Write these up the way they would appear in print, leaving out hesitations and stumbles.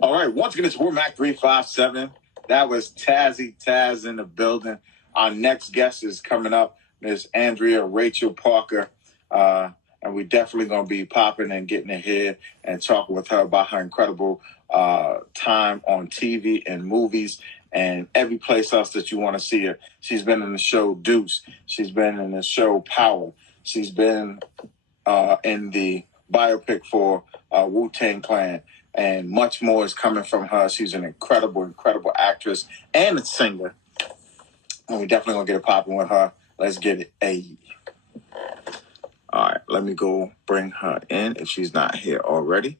All right, once again, it's Mac 357. That was Taz in the building. Our next guest is coming up, Miss Andrea Rachel Parker. And we definitely going to be popping and getting in here and talking with her about her incredible time on TV and movies and every place else that you want to see her. She's been in the show Deuce. She's been in the show Power. She's been in the biopic for Wu-Tang Clan. And much more is coming from her. She's an incredible actress and a singer. And we definitely going to get it popping with her. Let's get it. All right, let me go bring her in if she's not here already.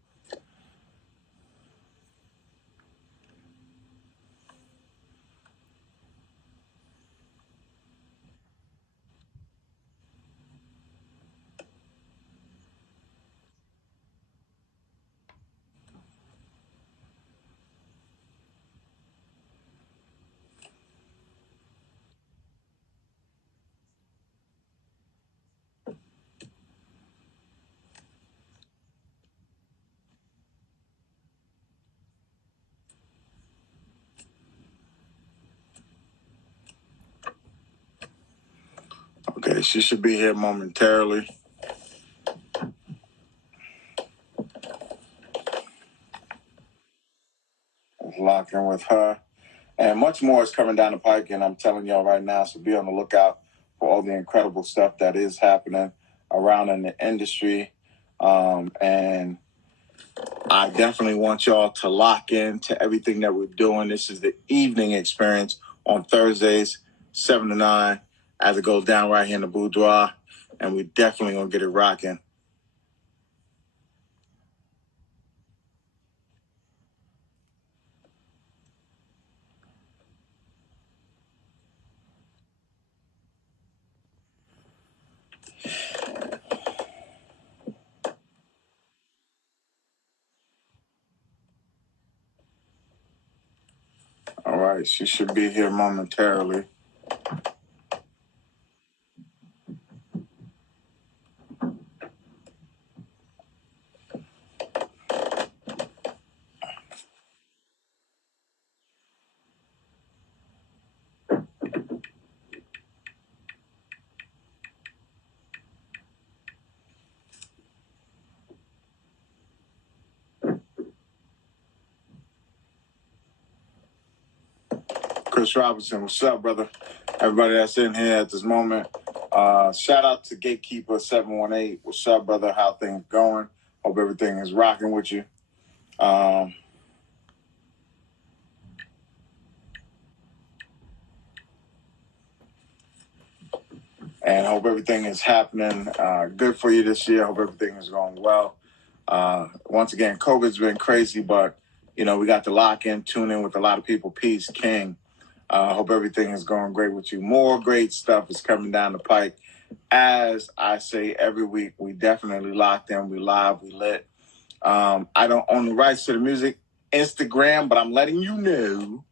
Okay, she should be here momentarily. Let's lock in with her. And much more is coming down the pike, and I'm telling y'all right now, so be on the lookout for all the incredible stuff that is happening around in the industry. And I definitely want y'all to lock in to everything that we're doing. This is the evening experience on Thursdays, 7 to 9, as it goes down right here in the boudoir. And we definitely going to get it rocking. All right, she should be here momentarily. Chris Robinson, what's up, brother? Everybody that's in here at this moment. Shout out to Gatekeeper 718. What's up, brother? How things going? Hope everything is rocking with you. And hope everything is happening good for you this year. Hope everything is going well. Once again, COVID's been crazy, but, we got to lock in, tune in with a lot of people. Peace, King. Hope everything is going great with you. More great stuff is coming down the pike. As I say every week, we definitely locked in. We live, we lit. I don't own the rights to the music Instagram, but I'm letting you know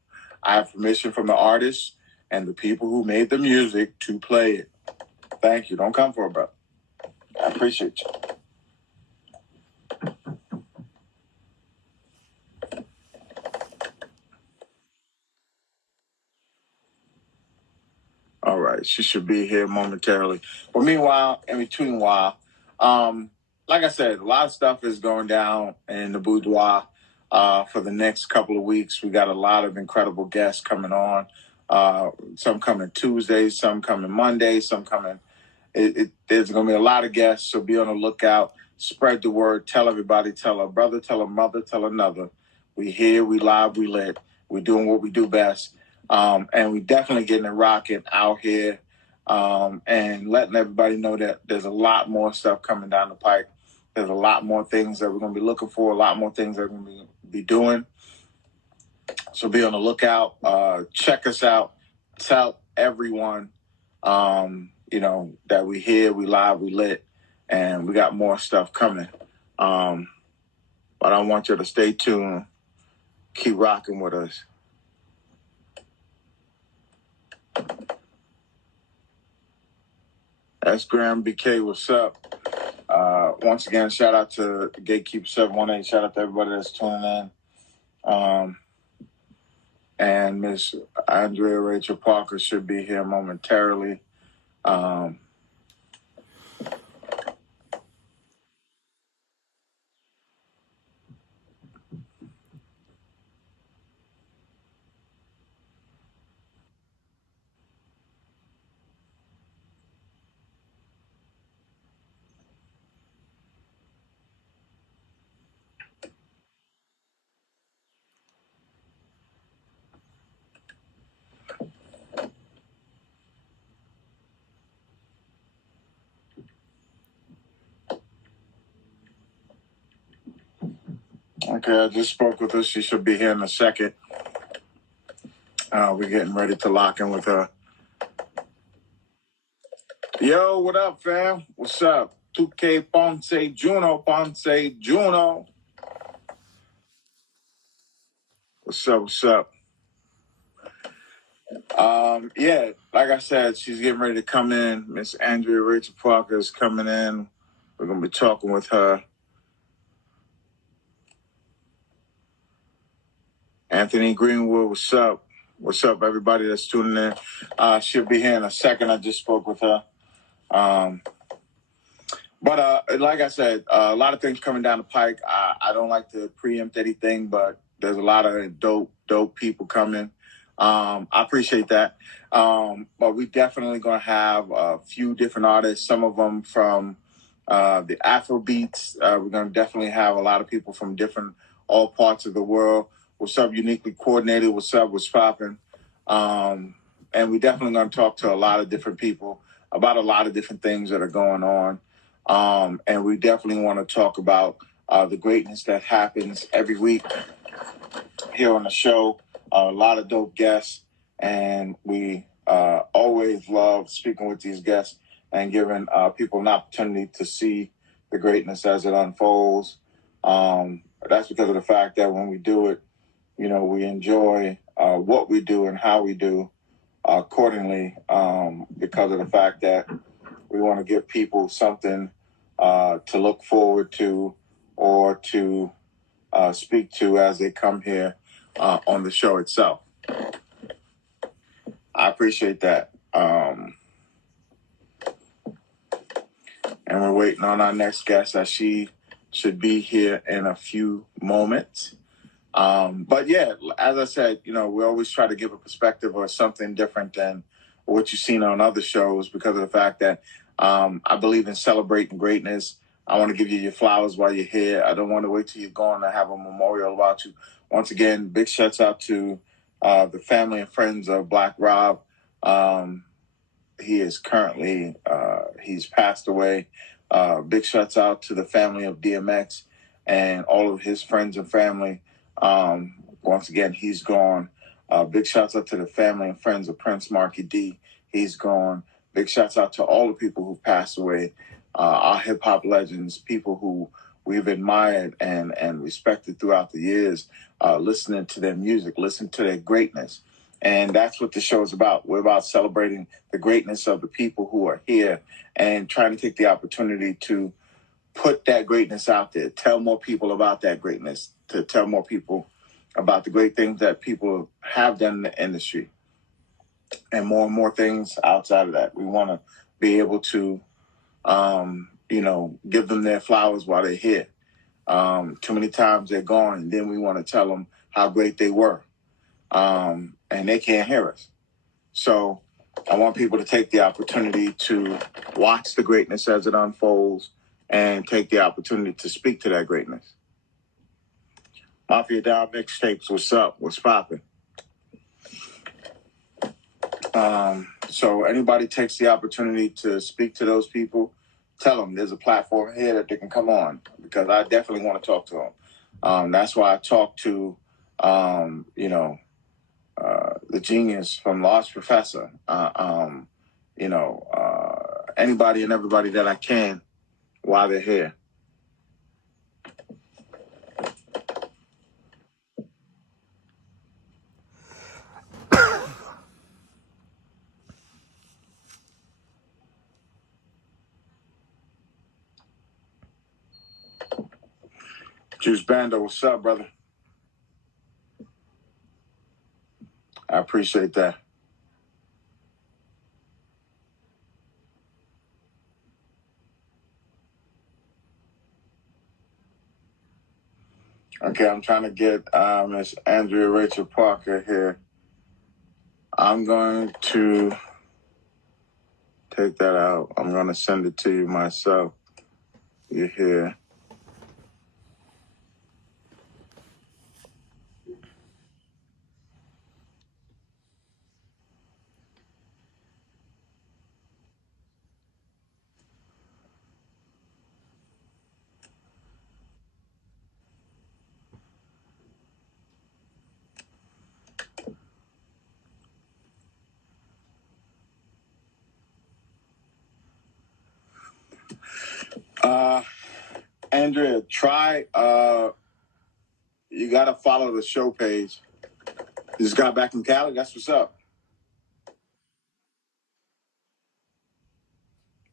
I have permission from the artists and the people who made the music to play it. Thank you. Don't come for it, brother. I appreciate you. All right. She should be here momentarily. But meanwhile, in between while, like I said, a lot of stuff is going down in the boudoir for the next couple of weeks. We got a lot of incredible guests coming on. Some coming Tuesdays, some coming Mondays, some coming. There's going to be a lot of guests, so be on the lookout. Spread the word. Tell everybody. Tell a brother. Tell a mother. Tell another. We here. We live. We lit. We doing what we do best. And we definitely getting it rocking out here and letting everybody know that there's a lot more stuff coming down the pike. There's a lot more things that we're going to be looking for, a lot more things that we're going to be doing. So be on the lookout. Check us out. Tell everyone, that we here, we live, we lit, and we got more stuff coming. But I want you to stay tuned. Keep rocking with us. S. Graham BK, what's up? Once again, shout out to Gatekeeper 718. Shout out to everybody that's tuning in. And Miss Andrea Rachel Parker should be here momentarily. Okay, I just spoke with her. She should be here in a second. We're getting ready to lock in with her. Yo, what up, fam? What's up? 2K Ponce Juno, Ponce Juno. What's up? What's up? Yeah, like I said, she's getting ready to come in. Miss Andrea Rachel Parker is coming in. We're gonna be talking with her. Anthony Greenwood, what's up? What's up, everybody that's tuning in? She'll be here in a second. I just spoke with her. But like I said, a lot of things coming down the pike. I don't like to preempt anything, but there's a lot of dope people coming. I appreciate that. But we definitely going to have a few different artists, some of them from the Afro beats. We're going to definitely have a lot of people from all parts of the world. What's up, Uniquely Coordinated? What's up? What's popping? And we definitely going to talk to a lot of different people about a lot of different things that are going on. And we definitely want to talk about the greatness that happens every week here on the show. A lot of dope guests, and we always love speaking with these guests and giving people an opportunity to see the greatness as it unfolds. That's because of the fact that when we do it, we enjoy what we do and how we do accordingly, because of the fact that we want to give people something to look forward to or to speak to as they come here on the show itself. I appreciate that. And we're waiting on our next guest, as she should be here in a few moments. But yeah, as I said, we always try to give a perspective or something different than what you've seen on other shows, because of the fact that I believe in celebrating greatness. I want to give you your flowers while you're here. I don't want to wait till you're gone to have a memorial about you. Once again, big shouts out to the family and friends of Black Rob. He is currently, he's passed away. Big shouts out to the family of DMX and all of his friends and family. Once again, he's gone. Big shouts out to the family and friends of Prince Marky D. He's gone. Big shouts out to all the people who passed away, our hip hop legends, people who we've admired and respected throughout the years, listening to their music, listening to their greatness. And that's what the show is about. We're about celebrating the greatness of the people who are here and trying to take the opportunity to put that greatness out there, tell more people about that greatness, to tell more people about the great things that people have done in the industry, and more things outside of that. We want to be able to, give them their flowers while they're here. Too many times they're gone, and then we want to tell them how great they were, and they can't hear us. So I want people to take the opportunity to watch the greatness as it unfolds and take the opportunity to speak to that greatness. Mafia Down Mixtapes, what's up? What's popping? So anybody takes the opportunity to speak to those people, tell them there's a platform here that they can come on, because I definitely want to talk to them. That's why I talked to, the genius from Lost Professor, anybody and everybody that I can while they're here. Juice Bando, what's up, brother? I appreciate that. Okay, I'm trying to get Miss Andrea Rachel Parker here. I'm going to take that out. I'm going to send it to you myself. You're here. Andrea, try. You got to follow the show page. You just got back from Cali. That's what's up.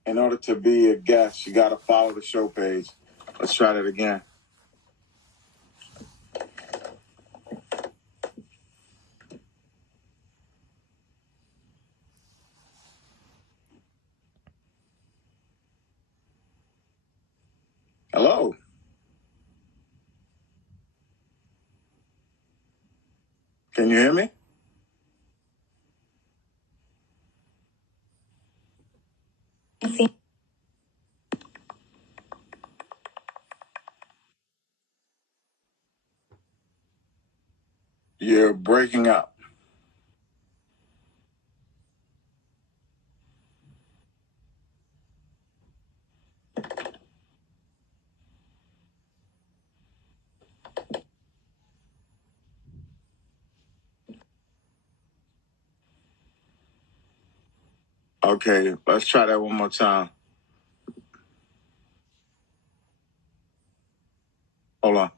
In order to be a guest, you got to follow the show page. Let's try that again. Hello. Can you hear me? You're breaking up. Okay, let's try that one more time. Hold on.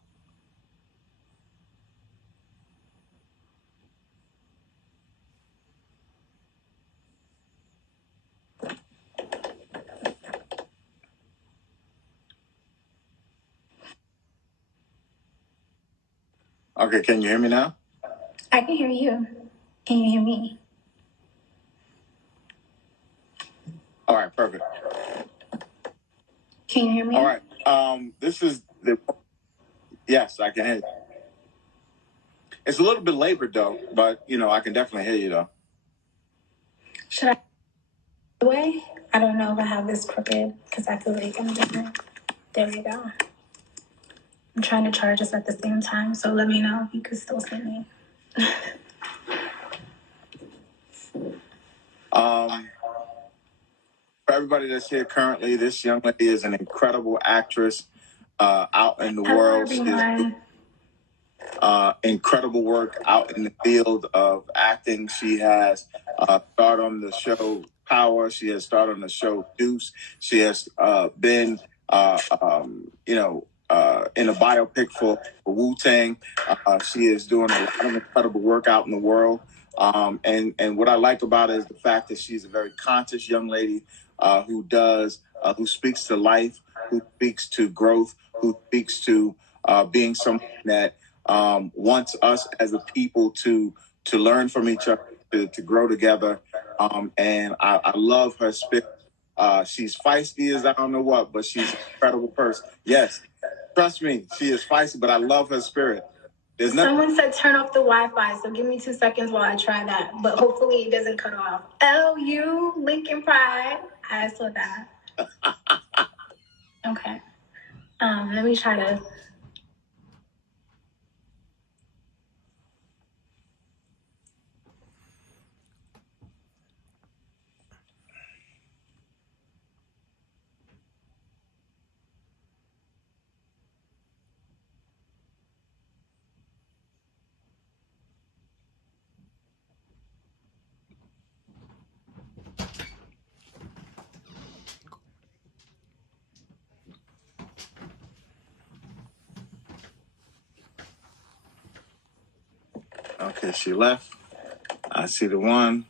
Okay, can you hear me now? I can hear you. Can you hear me? All right, perfect. Can you hear me? All right. This is the. Yes, I can hear you. It's a little bit labored though, but I can definitely hear you though. Should I the way? I don't know if I have this crooked because I feel like I'm different. There we go. I'm trying to charge us at the same time, so let me know if you could still see me. For everybody that's here currently, this young lady is an incredible actress out in the world. She is doing incredible work out in the field of acting. She has starred on the show Power. She has starred on the show Deuce. She has been, in a biopic for Wu-Tang. She is doing a lot of incredible work out in the world. And what I like about it is the fact that she's a very conscious young lady who speaks to life, who speaks to growth, who speaks to being someone that wants us as a people to learn from each other, to grow together. And I love her spirit. She's feisty as I don't know what, but she's an incredible person. Yes, trust me, she is feisty, but I love her spirit. Someone said turn off the Wi-Fi, so give me 2 seconds while I try that. But hopefully it doesn't cut off. LU, Lincoln Pride. I saw that. Okay. Let me try to. Okay, she left. I see the one.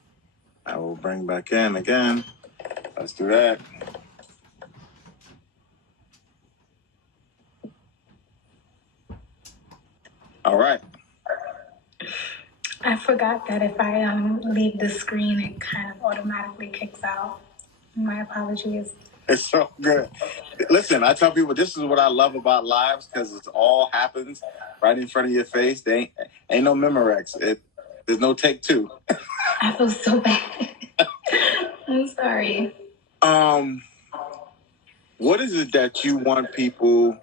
I will bring back in again. Let's do that. All right. I forgot that if I leave the screen, it kind of automatically kicks out. My apologies. It's so good. Listen, I tell people this is what I love about lives because it all happens right in front of your face. They ain't no Memorex. There's no take two. I feel so bad. I'm sorry. What is it that you want people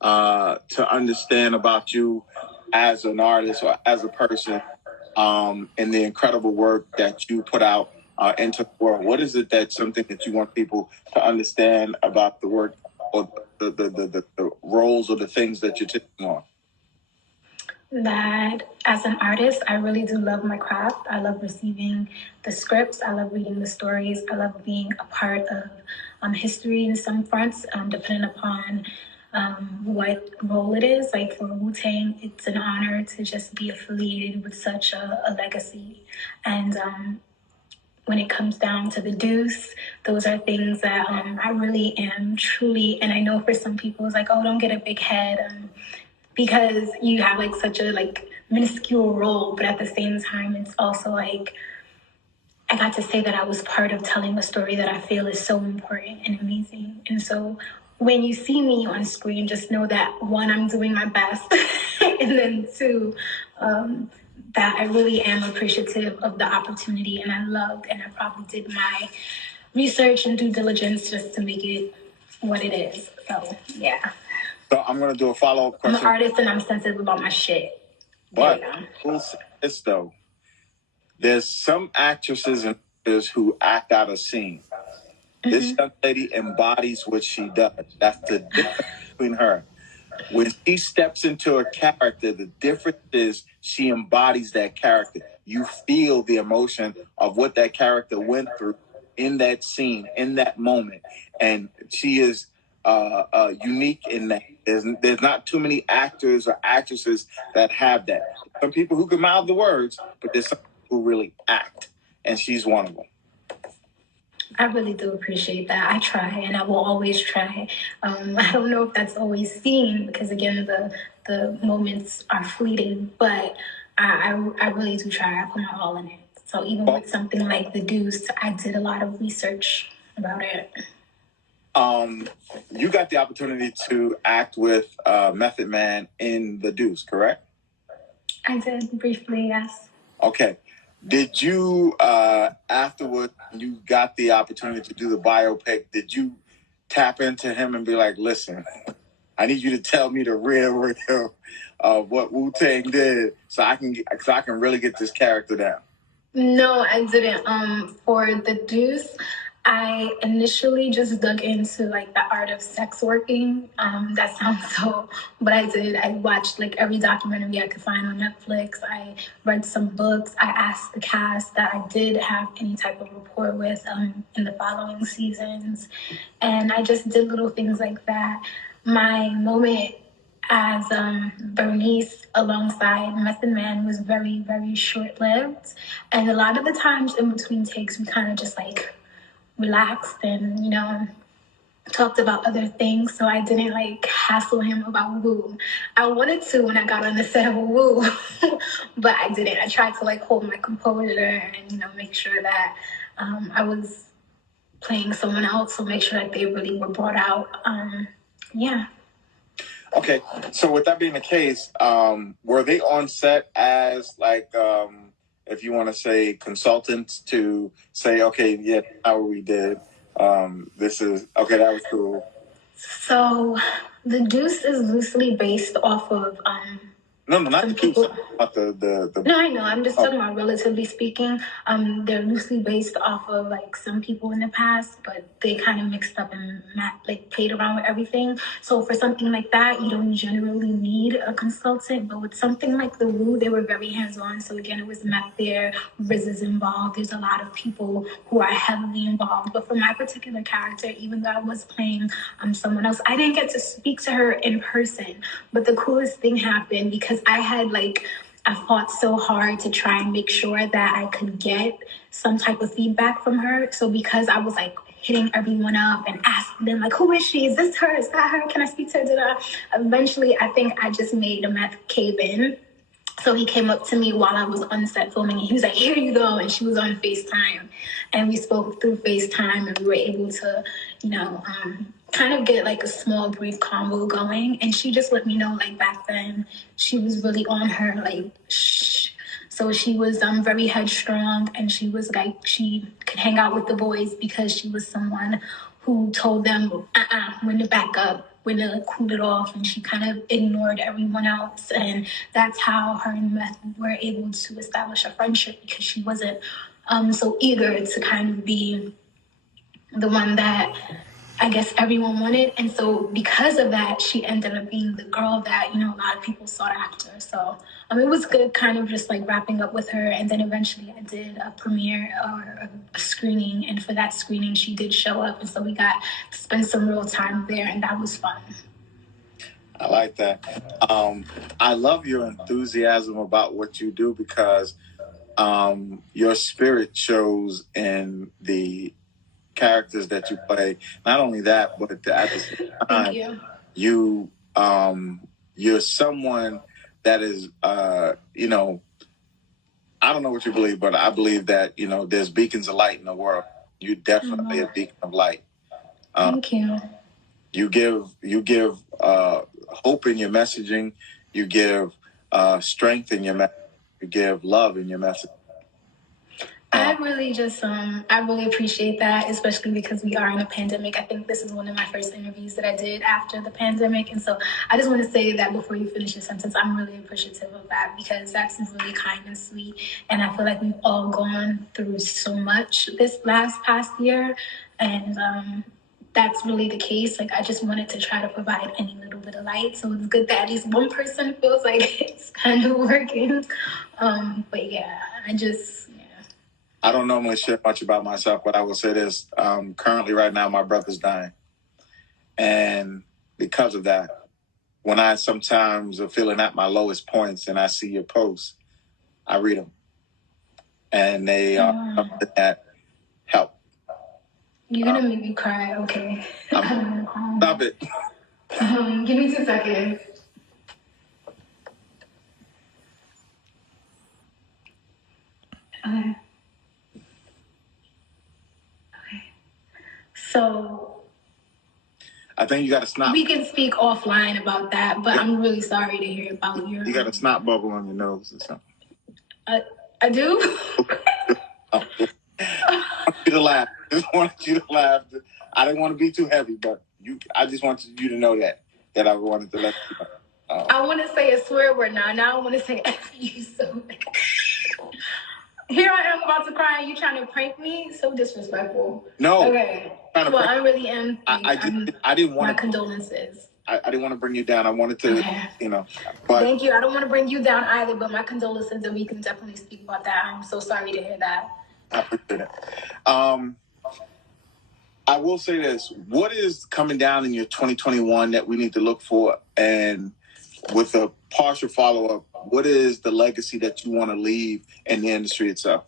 to understand about you as an artist or as a person, and the incredible work that you put out into the world? What is it that something that you want people to understand about the work or the roles or the things that you're taking on? That as an artist, I really do love my craft. I love receiving the scripts. I love reading the stories. I love being a part of history in some fronts, depending upon what role it is. Like for Wu-Tang, it's an honor to just be affiliated with such a legacy. And when it comes down to the deuce, those are things that I really am truly, and I know for some people it's like, oh, don't get a big head. Because you have like such a like minuscule role, but at the same time, it's also like I got to say that I was part of telling a story that I feel is so important and amazing. And so when you see me on screen, just know that one, I'm doing my best, and then two, that I really am appreciative of the opportunity, and I loved, and I probably did my research and due diligence just to make it what it is. So yeah. So I'm going to do a follow-up question. I'm an artist and I'm sensitive about my shit. But we'll say this, though. There's some actresses and actors who act out a scene. Mm-hmm. This young lady embodies what she does. That's the difference between her. When she steps into a character, the difference is she embodies that character. You feel the emotion of what that character went through in that scene, in that moment. And she is unique in that. There's not too many actors or actresses that have that. Some people who can mouth the words, but there's some who really act. And she's one of them. I really do appreciate that. I try, and I will always try. I don't know if that's always seen because, again, the moments are fleeting, but I really do try. I put my all in it. So even with something like The Deuce, I did a lot of research about it. You got the opportunity to act with Method Man in The Deuce, correct? I did, briefly, yes. Okay. Did you, afterward, you got the opportunity to do the biopic, did you tap into him and be like, listen, I need you to tell me the real of what Wu-Tang did so I can really get this character down? No, I didn't. For The Deuce, I initially just dug into like the art of sex working. That sounds so, but I did. I watched like every documentary I could find on Netflix. I read some books. I asked the cast that I did have any type of rapport with in the following seasons. And I just did little things like that. My moment as Bernice alongside Method Man was very, very short-lived. And a lot of the times in between takes, we kind of just like relaxed and, talked about other things. So I didn't like hassle him about Woo. I wanted to when I got on the set of Woo, but I didn't. I tried to like hold my composure and, make sure that I was playing someone else. So make sure that they really were brought out. Yeah. Okay, so with that being the case, were they on set as like, if you want to say consultants to say, okay, yeah, how we did, this is, okay, that was cool. So The Deuce is loosely based off of No, not the Deuce. Not the. No, I know. I'm just talking about relatively speaking. They're loosely based off of like some people in the past, but they kind of mixed up and played around with everything. So for something like that, you don't generally need a consultant. But with something like The Woo, they were very hands-on. So again, it was Matt there, Riz is involved. There's a lot of people who are heavily involved. But for my particular character, even though I was playing someone else, I didn't get to speak to her in person. But the coolest thing happened because I fought so hard to try and make sure that I could get some type of feedback from her. So because I was like hitting everyone up and asking them like, who is she? Is this her? Is that her? Can I speak to her? Eventually, I think I just made a meth cave in. So he came up to me while I was on set filming, and he was like, "Here you go." And she was on FaceTime. And we spoke through FaceTime, and we were able to, kind of get like a small, brief convo going. And she just let me know, like, back then, she was really on her, like, shh. So she was very headstrong, and she was like, she could hang out with the boys because she was someone who told them, when to back up, when to cool it off, and she kind of ignored everyone else. And that's how her and Meth were able to establish a friendship, because she wasn't so eager to kind of be the one that I guess everyone wanted. And so because of that, she ended up being the girl that, a lot of people sought after. So it was good kind of just like wrapping up with her. And then eventually I did a premiere or a screening. And for that screening, she did show up. And so we got to spend some real time there, and that was fun. I like that. I love your enthusiasm about what you do, because your spirit shows in the characters that you play. Not only that, but at the same time, you're someone that is, I don't know what you believe, but I believe that, there's beacons of light in the world. You're definitely a beacon of light. Thank you. You give hope in your messaging. You give strength in your message. You give love in your message. I really appreciate that, especially because we are in a pandemic. I think this is one of my first interviews that I did after the pandemic. And so I just want to say that before you finish your sentence, I'm really appreciative of that, because that's really kind and sweet. And I feel like we've all gone through so much this past year. And that's really the case. Like, I just wanted to try to provide any little bit of light. So it's good that at least one person feels like it's kind of working. But yeah, I don't normally share much about myself, but I will say this. Currently, right now, my brother's dying. And because of that, when I sometimes are feeling at my lowest points and I see your posts, I read them. And they are something that help. You're going to make me cry, okay? Stop it. Give me 2 seconds. Okay. So I think you got a snot. We can speak offline about that, but I'm really sorry to hear about your. You got a snot bubble on your nose or something. I do. I want you to laugh. I just wanted you to laugh. I didn't want to be too heavy, but I just wanted you to know that I wanted to let you know. I want to say a swear word now. Now I want to say F you so bad. Here I am about to cry, and you trying to prank me? So disrespectful. No. Okay. Well, I really am. I didn't want my condolences. I didn't want to bring you down. I wanted to, okay. But thank you. I don't want to bring you down either, but my condolences, and we can definitely speak about that. I'm so sorry to hear that. I appreciate it. I will say this. What is coming down in your 2021 that we need to look for? And with a partial follow-up, what is the legacy that you want to leave in the industry itself?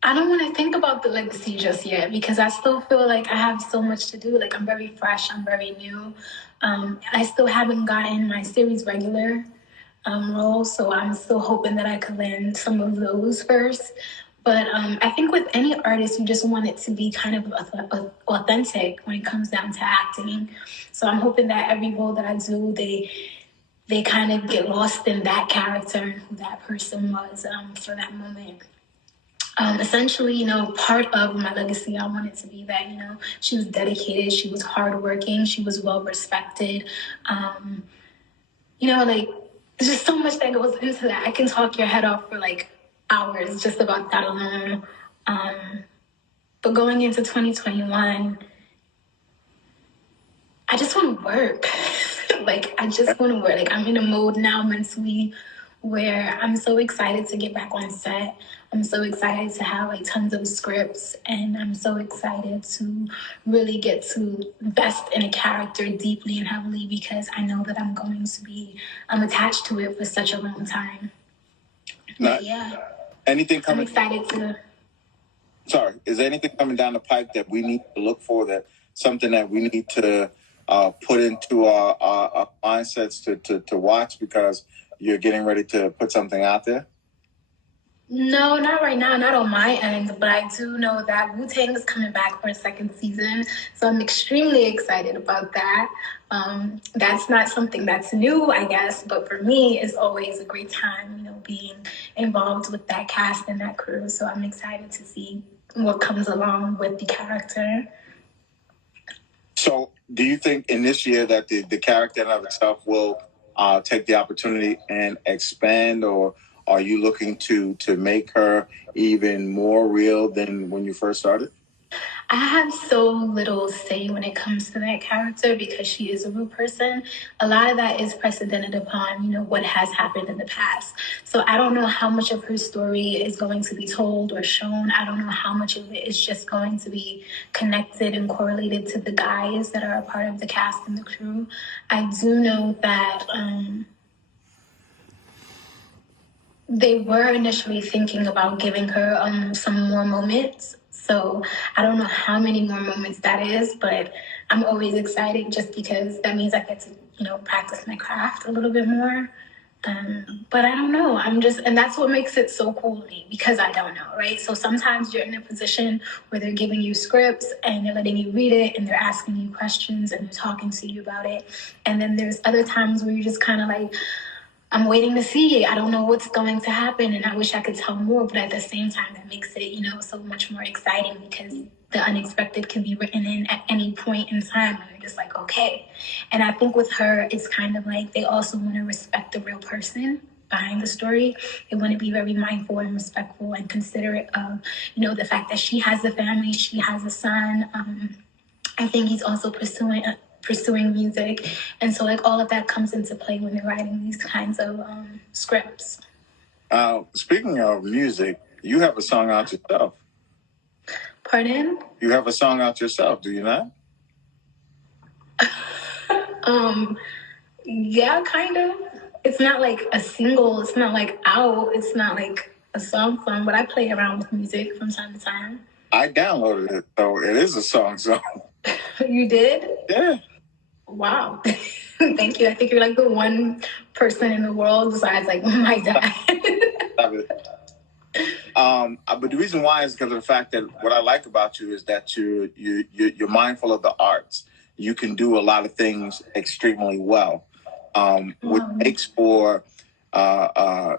I don't want to think about the legacy just yet, because I still feel like I have so much to do. Like, I'm very fresh. I'm very new. I still haven't gotten my series regular role, so I'm still hoping that I could land some of those first. But I think with any artist, you just want it to be kind of authentic when it comes down to acting. So I'm hoping that every role that I do, they kind of get lost in that character and who that person was for that moment. Essentially, part of my legacy, I wanted to be that, she was dedicated, she was hardworking, she was well respected. Like, there's just so much that goes into that. I can talk your head off for like hours just about that alone. But going into 2021, I just want to work. I just want to work. Like, I'm in a mode now mentally where I'm so excited to get back on set. I'm so excited to have tons of scripts, and I'm so excited to really get to invest in a character deeply and heavily, because I know that I'm going to be attached to it for such a long time. Yeah. Anything coming? I'm excited to. Sorry, is there anything coming down the pipe that we need to look for, that something that we need to put into our mindsets to watch? Because you're getting ready to put something out there? No, not right now, not on my end, but I do know that Wu-Tang is coming back for a second season, so I'm extremely excited about that. That's not something that's new, I guess, but for me, it's always a great time, being involved with that cast and that crew, so I'm excited to see what comes along with the character. So, do you think in this year that the character in of itself will take the opportunity and expand, or are you looking to make her even more real than when you first started? I have so little say when it comes to that character because she is a real person. A lot of that is precedented upon, what has happened in the past. So I don't know how much of her story is going to be told or shown. I don't know how much of it is just going to be connected and correlated to the guys that are a part of the cast and the crew. I do know that they were initially thinking about giving her some more moments. So I don't know how many more moments that is, but I'm always excited just because that means I get to, practice my craft a little bit more. But I don't know. And that's what makes it so cool to me because I don't know, right? So sometimes you're in a position where they're giving you scripts and they're letting you read it and they're asking you questions and they're talking to you about it. And then there's other times where you're just kind of like, I'm waiting to see it. I don't know what's going to happen, and I wish I could tell more. But at the same time, that makes it, so much more exciting because the unexpected can be written in at any point in time, and you're just like, okay. And I think with her, it's kind of like they also want to respect the real person behind the story. They want to be very mindful and respectful and considerate of, the fact that she has a family, she has a son. I think he's also pursuing music, and so like all of that comes into play when they're writing these kinds of scripts. Speaking of music, you have a song out yourself. Pardon? You have a song out yourself, do you not? Yeah, kind of. It's not like a single. It's not like out. It's not like a song, but I play around with music from time to time. I downloaded it, so it is a song. You did? Yeah. Wow. Thank you. I think you're like the one person in the world besides like my dad. But the reason why is because of the fact that what I like about you is that you're mindful of the arts. You can do a lot of things extremely well, which makes for not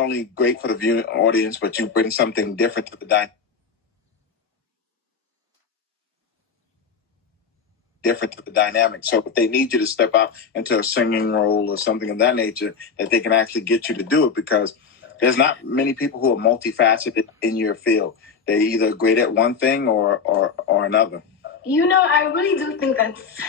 only great for the viewing audience, but you bring something different to the dynamic. So if they need you to step out into a singing role or something of that nature, that they can actually get you to do it, because there's not many people who are multifaceted in your field. They're either great at one thing or another. I really do think that's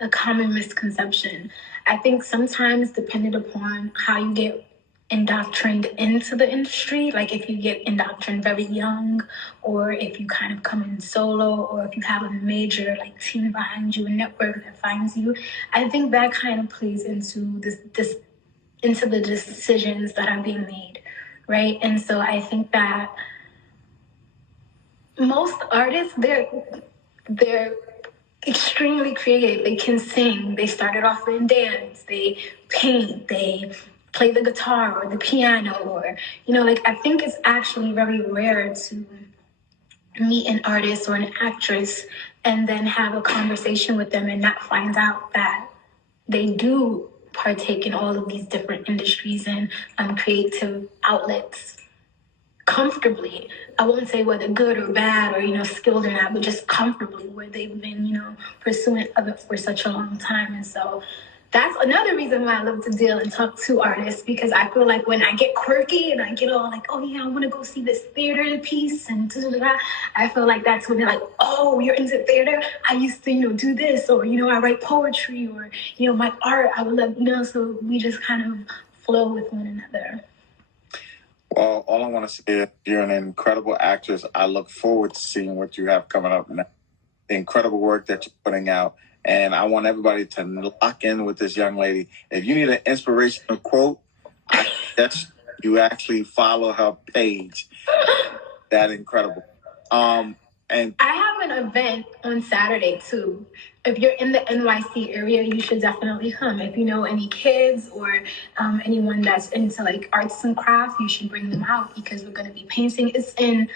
a common misconception. I think sometimes, depending upon how you get indoctrined into the industry, like if you get indoctrined very young, or if you kind of come in solo, or if you have a major like team behind you, a network that finds you, I think that kind of plays into this into the decisions that are being made, right? And so I think that most artists, they're extremely creative. They can sing. They started off in dance. They paint. They play the guitar or the piano, or I think it's actually very rare to meet an artist or an actress and then have a conversation with them and not find out that they do partake in all of these different industries and creative outlets comfortably. I won't say whether good or bad or skilled or not, but just comfortably, where they've been pursuing of it for such a long time. And so that's another reason why I love to deal and talk to artists, because I feel like when I get quirky and I get all like, oh yeah, I want to go see this theater piece and I feel like that's when they're like, oh, you're into theater? I used to do this, or I write poetry, or my art. I would love so we just kind of flow with one another. Well, all I want to say is you're an incredible actress. I look forward to seeing what you have coming up now. The incredible work that you're putting out. And I want everybody to lock in with this young lady. If you need an inspirational quote, I suggest you actually follow her page. That incredible. And I have an event on Saturday too. If you're in the NYC area, you should definitely come. If you know any kids or anyone that's into like arts and crafts, you should bring them out because we're going to be painting. It's in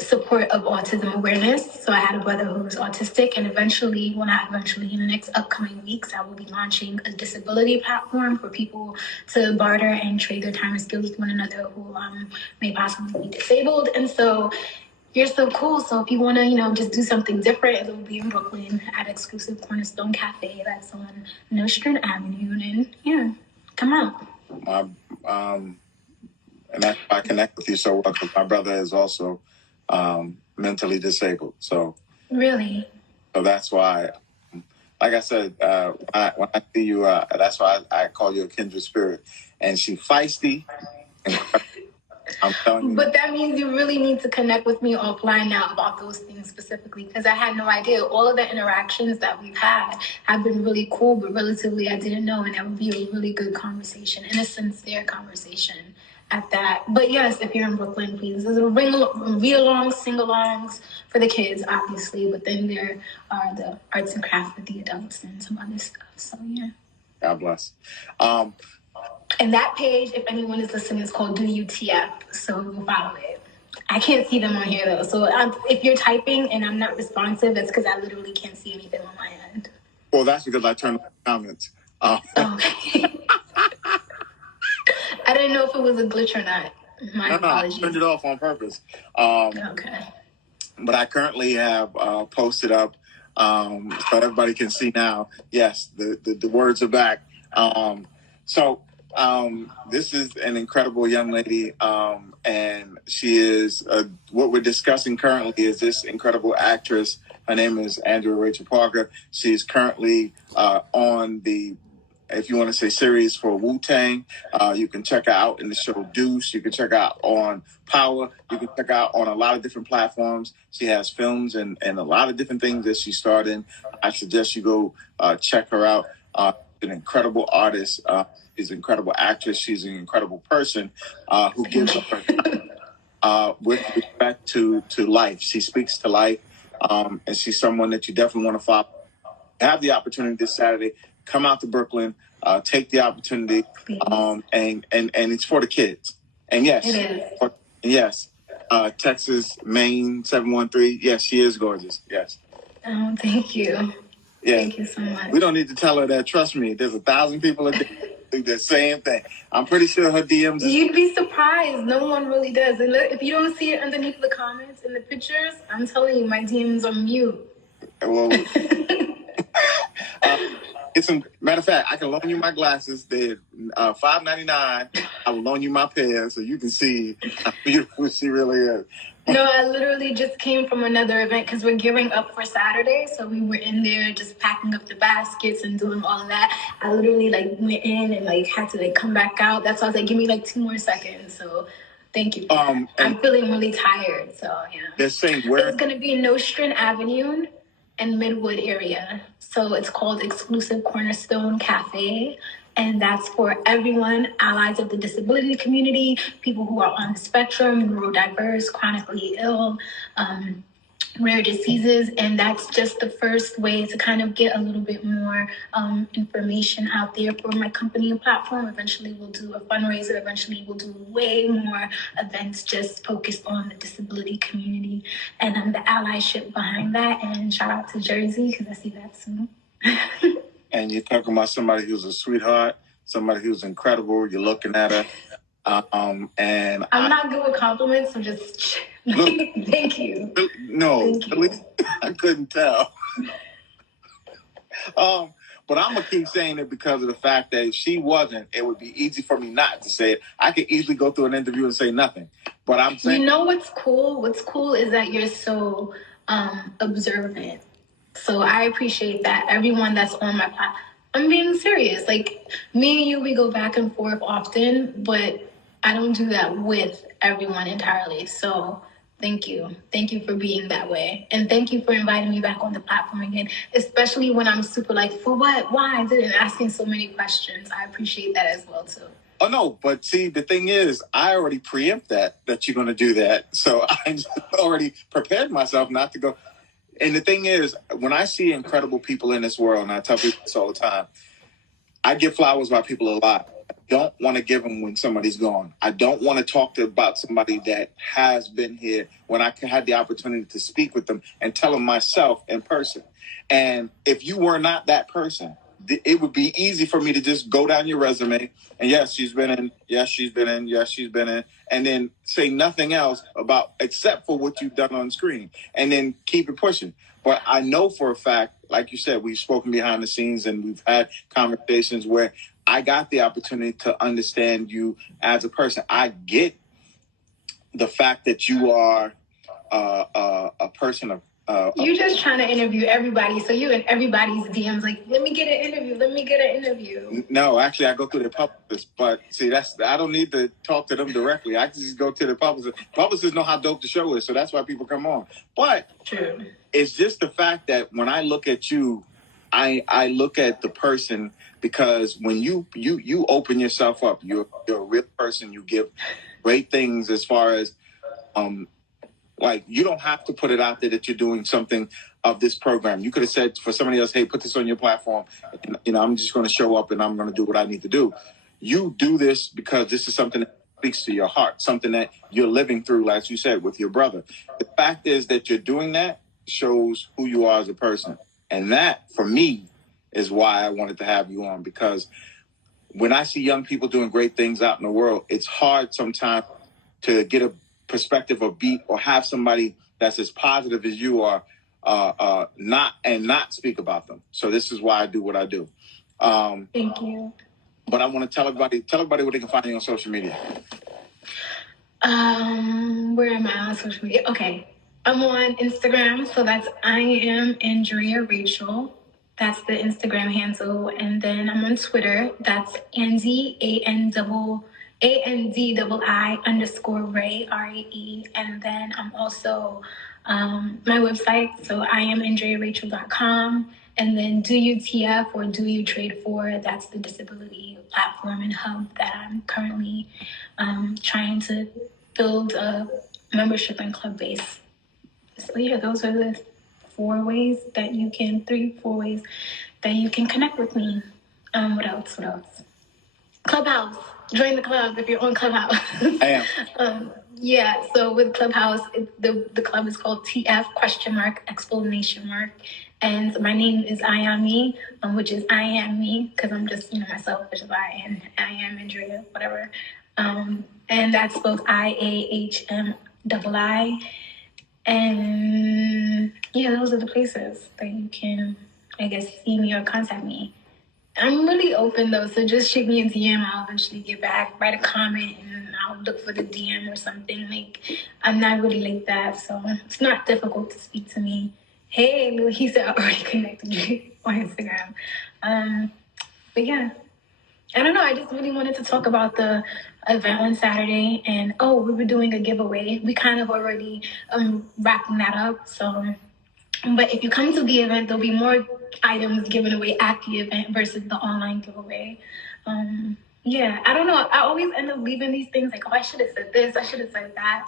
support of autism awareness. So I had a brother who was autistic, and eventually, in the next upcoming weeks, I will be launching a disability platform for people to barter and trade their time and skills with one another who may possibly be disabled. And so you're so cool. So if you want to, just do something different, it will be in Brooklyn at Exclusive Cornerstone Cafe. That's on Nostrand Avenue. And yeah, come out. And that's why I connect with you so well, because my brother is also mentally disabled. So really, so that's why, like I said, when I see you, that's why I call you a kindred spirit. And she feisty. And I'm telling you. But that means you really need to connect with me offline now about those things specifically, because I had no idea. All of the interactions that we've had have been really cool, but relatively I didn't know, and that would be a really good conversation and a sincere conversation at that. But yes, if you're in Brooklyn, please. There's a read-alongs, sing-alongs for the kids, obviously, but then there are the arts and crafts with the adults and some other stuff. So yeah. God bless. And that page, if anyone is listening, is called DUTF, so go follow it. I can't see them on here though, so if you're typing and I'm not responsive, it's because I literally can't see anything on my end. Well, that's because I turned on the comments. Okay. I didn't know if it was a glitch or not. My apologies. I turned it off on purpose. Okay. But I currently have posted up so everybody can see now. Yes, the words are back. So this is an incredible young lady, and she is what we're discussing currently is this incredible actress. Her name is Andrea Rachel Parker. She's currently on the, if you want to say, series for Wu-Tang. You can check her out in the show Deuce. You can check her out on Power. You can check her out on a lot of different platforms. She has films and a lot of different things that she starred in. I suggest you go check her out. An incredible artist. She's an incredible actress. She's an incredible person who gives up her time with respect to life. She speaks to life, and she's someone that you definitely want to follow. Have the opportunity this Saturday. Come out to Brooklyn. Take the opportunity, and it's for the kids. And yes, it is. Yes, Texas, Maine, 713. Yes, she is gorgeous. Yes. Oh, thank you. Yeah. Thank you so much. We don't need to tell her that. Trust me, there's 1,000 people that do the same thing. I'm pretty sure her DMs. You'd be surprised. No one really does. And look, if you don't see it underneath the comments and the pictures, I'm telling you, my DMs are mute. Well, matter of fact, I can loan you my glasses. They're $5.99. I will loan you my pair so you can see how beautiful she really is. No, I literally just came from another event because we're gearing up for Saturday. So we were in there just packing up the baskets and doing all of that. I literally went in and had to come back out. That's why I was like, give me 2 more seconds. So thank you. I'm feeling really tired. So yeah. They're saying where it's going to be in Nostrand Avenue and Midwood area. So it's called Exclusive Cornerstone Cafe. And that's for everyone, allies of the disability community, people who are on the spectrum, neurodiverse, chronically ill, rare diseases. And that's just the first way to kind of get a little bit more information out there for my company and platform. Eventually we'll do a fundraiser. Eventually we'll do way more events just focused on the disability community and the allyship behind that. And shout out to Jersey, because I see that soon. And you're talking about somebody who's a sweetheart, somebody who's incredible. You're looking at her. And I'm not good with compliments, so just thank you. No, thank you. At least I couldn't tell. But I'm going to keep saying it because of the fact that if she wasn't, it would be easy for me not to say it. I could easily go through an interview and say nothing. But I'm saying... You know what's cool? What's cool is that you're so observant. So I appreciate that. Everyone that's on my platform, I'm being serious. Me and you, we go back and forth often, but I don't do that with everyone entirely. So Thank you. Thank you for being that way. And thank you for inviting me back on the platform again, especially when I'm super like, for what? Why? And asking so many questions. I appreciate that as well, too. Oh, no, but see, the thing is, I already preempt that you're going to do that. So I already prepared myself not to go. And the thing is, when I see incredible people in this world, and I tell people this all the time, I give flowers by people a lot. I don't want to give them when somebody's gone. I don't want to talk about somebody that has been here when I had the opportunity to speak with them and tell them myself in person. And if you were not that person, it would be easy for me to just go down your resume and yes, she's been in, yes, she's been in, yes, she's been in, and then say nothing else about except for what you've done on screen and then keep it pushing. But I know for a fact, like you said, we've spoken behind the scenes and we've had conversations where I got the opportunity to understand you as a person. I get the fact that you are a person of. You're just trying to interview everybody, so you in everybody's DMs like, let me get an interview, let me get an interview. No, actually, I go through the publicist, but see, I don't need to talk to them directly. I can just go to the publicist. Publicists know how dope the show is, so that's why people come on. But true. It's just the fact that when I look at you, I look at the person because when you open yourself up, you're a real person. You give great things as far as like you don't have to put it out there that you're doing something of this program. You could have said for somebody else, hey, put this on your platform. And, I'm just going to show up and I'm going to do what I need to do. You do this because this is something that speaks to your heart, something that you're living through, like you said, with your brother. The fact is that you're doing that shows who you are as a person. And that, for me, is why I wanted to have you on, because when I see young people doing great things out in the world, it's hard sometimes to get a perspective or beat or have somebody that's as positive as you are not speak about them. So this is why I do what I do. Thank you. But I want to tell everybody where they can find you on social media. Where am I on social media? Okay. I'm on Instagram, so that's I am Andrea Rachel. That's the Instagram handle. And then I'm on Twitter. That's Andy, ANDII_Ray, RAE. And then I'm also my website, so I am AndreaRachel.com. And then Do You TF or Do You Trade For? That's the disability platform and hub that I'm currently trying to build a membership and club base. So yeah, those are the 4 ways that you can, 3-4 ways that you can connect with me. What else? Clubhouse. Join the club if you're on Clubhouse. I am. Yeah, so with Clubhouse, the club is called TF ? And my name is I Am Me, which is I Am Me, because I'm just, myself, which is I am Andrea, whatever. And that's spelled IAHMII. And yeah, those are the places that you can, I guess, see me or contact me. I'm really open though, so just shoot me a DM. I'll eventually get back, write a comment, and I'll look for the DM or something. Like, I'm not really like that, so it's not difficult to speak to me. Hey, he said I already connected you on Instagram. But yeah, I don't know. I just really wanted to talk about the event on Saturday, and we were doing a giveaway. We kind of already wrapping that up, so. But if you come to the event, there'll be more items given away at the event versus the online giveaway. Yeah, I don't know. I always end up leaving these things like, I should have said this, I should have said that.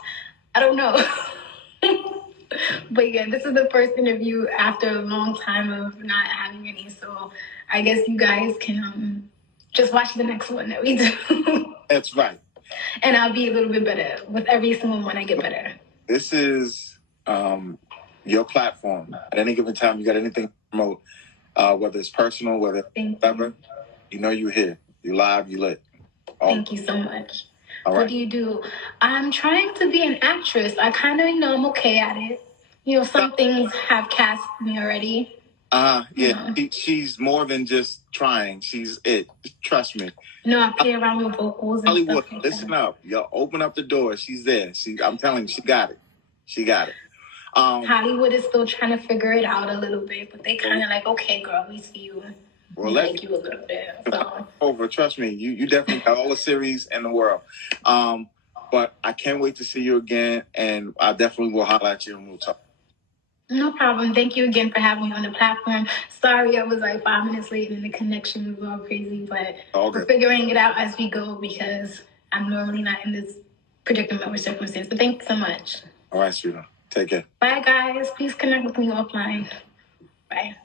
I don't know. But yeah, this is the first interview after a long time of not having any. So I guess you guys can just watch the next one that we do. That's right. And I'll be a little bit better. With every single one, I get better. This is your platform. At any given time, you got anything to promote, whether it's personal, whether whatever, you're here. You live, you lit. Thank you so much. All right. What do you do? I'm trying to be an actress. I kind of, I'm okay at it. Some things have cast me already. Yeah. She's more than just trying. She's it. Trust me. No, I play around with vocals and Hollywood, stuff like listen that. up. You open up the door. She's there. I'm telling you, she got it. She got it. Hollywood is still trying to figure it out a little bit, but they kind of like, okay, girl, we see you. Well, we like you a little bit. So. Over. Trust me, you definitely got all the series in the world. But I can't wait to see you again, and I definitely will holler at you and we'll talk. No problem. Thank you again for having me on the platform. Sorry I was like 5 minutes late and the connection was all crazy, but we're figuring it out as we go because I'm normally not in this predicament or circumstance. But thanks so much. All right, sweetheart. Take care. Bye, guys. Please connect with me offline. Bye.